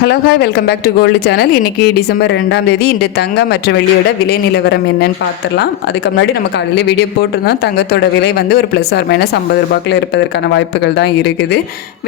Hello hi welcome back to gold channel. இன்றைக்கி December 2ஆம் தேதி இன்று தங்கம் மற்றும் வெள்ளியோட விலை நிலவரம் என்னன்னு பார்த்துடலாம். அதுக்கு முன்னாடி நம்ம காலையில் வீடியோ போட்டிருந்தோம். தங்கத்தோட விலை வந்து ஒரு ப்ளஸ் ஆர் மைனஸ் 50 ரூபாய்க்குள்ள இருப்பதற்கான வாய்ப்புகள் தான் இருக்குது.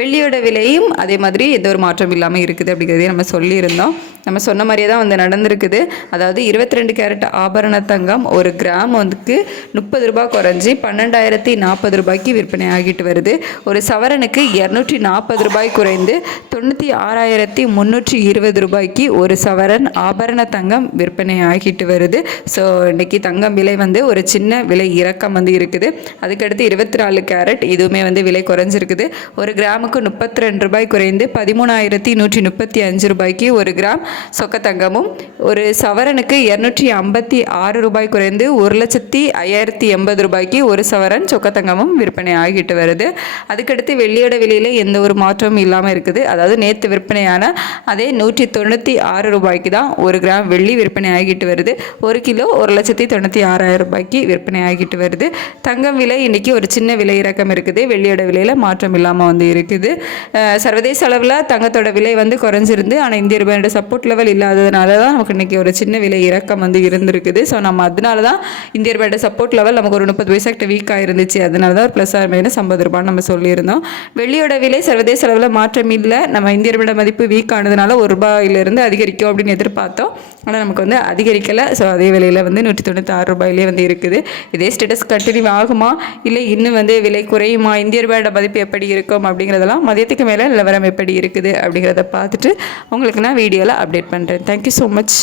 வெள்ளியோட விலையும் அதே மாதிரி எந்த ஒரு மாற்றம் இல்லாமல் இருக்குது அப்படிங்கிறதையும் நம்ம சொல்லியிருந்தோம். நம்ம சொன்ன மாதிரியே தான் வந்து நடந்திருக்குது. அதாவது 22 கேரட் ஆபரண தங்கம் ஒரு கிராம் வந்து 30 ரூபாய் குறைஞ்சி 12,040 ரூபாய்க்கு விற்பனை ஆகிட்டு வருது. ஒரு சவரனுக்கு 240 ரூபாய் குறைந்து 96,320 ரூபாய்க்கு ஒரு சவரன் ஆபரண தங்கம் விற்பனை ஆகிட்டு வருது. ஸோ இன்றைக்கி தங்கம் விலை வந்து ஒரு சின்ன விலை இறக்கம் வந்து இருக்குது. அதுக்கடுத்து 24 கேரட் இதுவுமே வந்து விலை குறைஞ்சிருக்குது. ஒரு கிராமுக்கு 32 ரூபாய் குறைந்து 13,135 ரூபாய்க்கு ஒரு கிராம் சொக்க தங்கமும், ஒரு சவரனுக்கு 256 ரூபாய் குறைந்து 1,05,080 ரூபாய்க்கு ஒரு சவரன் சொக்க தங்கமும் விற்பனை ஆகிட்டு வருது. அதுக்கடுத்து வெள்ளியோட விலையில் எந்த ஒரு மாற்றமும் இல்லாமல் இருக்குது. அதாவது நேற்று விற்பனையான அதே 196 ரூபாய்க்கு தான் ஒரு கிராம் வெள்ளி விற்பனை ஆகிட்டு வருது. ஒரு கிலோ 1,96,000 ரூபாய்க்கு விற்பனை ஆகிட்டு வருது. தங்கம் விலை இன்றைக்கி ஒரு சின்ன விலை இறக்கம் இருக்குது. வெள்ளியோட விலையில் மாற்றம் இல்லாமல் வந்து இருக்குது. சர்வதேச அளவில் தங்கத்தோட விலை வந்து குறைஞ்சிருந்து, ஆனால் இந்திய ரூபாயோட சப்போர்ட் லெவல் இல்லாததுனால தான் நமக்கு இன்றைக்கி ஒரு சின்ன விலை இறக்கம் வந்து இருந்திருக்குது. ஸோ நம்ம அதனால தான் இந்திய ரூபாயோட சப்போர்ட் லெவல் நமக்கு ஒரு 30 பைசாக்கிட்ட வீக்காக இருந்துச்சு. அதனால தான் ஒரு ப்ளஸ் ஆர் மைனஸ் 50 ரூபான்னு நம்ம சொல்லியிருந்தோம். வெள்ளியோட விலை சர்வதேச அளவில் மாற்றம் இல்லை. நம்ம இந்திய ரூபாயோட மதிப்பு வீக் ஆனதுனால ₹1 அதிகரிக்கும் அப்படின்னு எதிர்பார்த்தோம். ஆனால் நமக்கு வந்து அதிகரிக்கலை. ஸோ அதே விலையில் வந்து 196 ரூபாயிலே வந்து இருக்குது. இதே ஸ்டேட்டஸ் கண்டினியூ ஆகுமா, இல்லை இன்னும் வந்து விலை குறையுமா, இந்திய ரூபாயோட மதிப்பு எப்படி இருக்கும் அப்படிங்கிறதெல்லாம் மதியத்துக்கு மேலே நிலவரம் எப்படி இருக்குது அப்படிங்கிறத பார்த்துட்டு உங்களுக்கு நான் வீடியோவில் அப்டேட் பண்ணுறேன். Thank you so much.